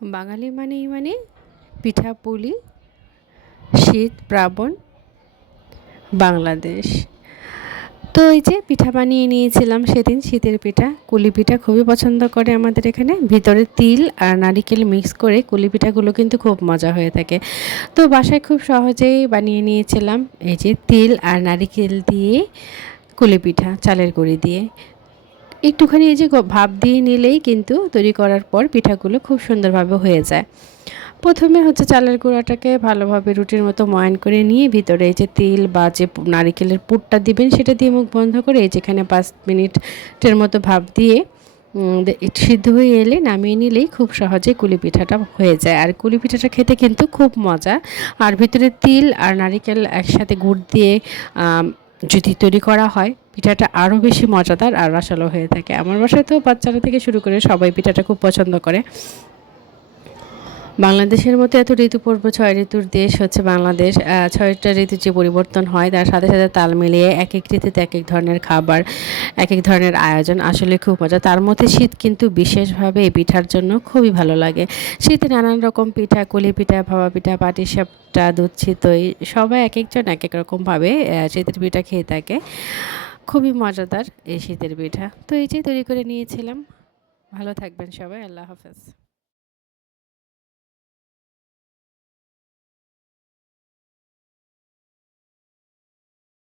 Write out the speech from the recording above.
বাঙালি মানেই মানে পিঠাপুলি, শীত প্রাবণ বাংলাদেশ। তো এই যে পিঠা বানিয়ে নিয়েছিলাম সেদিন, শীতের পিঠা, কুলি পিঠা খুবই পছন্দ করে আমাদের এখানে। ভিতরে তিল আর নারিকেল মিক্স করে কুলি পিঠাগুলো কিন্তু খুব মজা হয়ে থাকে। তো বাসায় খুব সহজেই বানিয়ে নিয়েছিলাম এই যে তিল আর নারিকেল দিয়ে কুলি পিঠা, চালের গুঁড়ি দিয়ে। একটুখানি এই যে ভাপ দিয়ে নিলেই কিন্তু তৈরি করার পর পিঠাগুলো খুব সুন্দরভাবে হয়ে যায়। প্রথমে হচ্ছে চালের গুঁড়াটাকে ভালোভাবে রুটির মতো ময়ান করে নিয়ে ভিতরে এই যে তিল বা যে নারিকেলের পুরটা দিবেন সেটা দিয়ে মুখ বন্ধ করে এই যেখানে 5 মিনিটের মতো ভাপ দিয়ে সিদ্ধ হয়ে এলে নামিয়ে নিলেই খুব সহজে কুলি পিঠাটা হয়ে যায়। আর কুলি পিঠাটা খেতে কিন্তু খুব মজা। আর ভিতরে তিল আর নারিকেল একসাথে গুড় দিয়ে যদি তৈরি করা হয় পিঠাটা আরও বেশি মজাদার আর রসালো হয়ে থাকে। আমার বাসায় তো বাচ্চারা থেকে শুরু করে সবাই পিঠাটা খুব পছন্দ করে। বাংলাদেশের মতো এত ঋতুপর্ব 6 ঋতুর দেশ হচ্ছে বাংলাদেশ। 6টা ঋতুর যে পরিবর্তন হয় তার সাথে সাথে তাল মিলিয়ে এক এক ঋতুতে এক এক ধরনের খাবার, এক এক ধরনের আয়োজন, আসলে খুব মজা। তার মধ্যে শীত কিন্তু বিশেষভাবে এই পিঠার জন্য খুবই ভালো লাগে। শীতে নানান রকম পিঠা, কুলি পিঠা, ভাপা পিঠা, পাটিসাপটা, দুধ চিতই, সবাই এক একজন এক এক রকমভাবে শীতের পিঠা খেয়ে থাকে। খুবই মজাদার এই শীতের পিঠা। তো এই যে তৈরি করে নিয়েছিলাম। ভালো থাকবেন সবাই। আল্লাহ হাফেজ।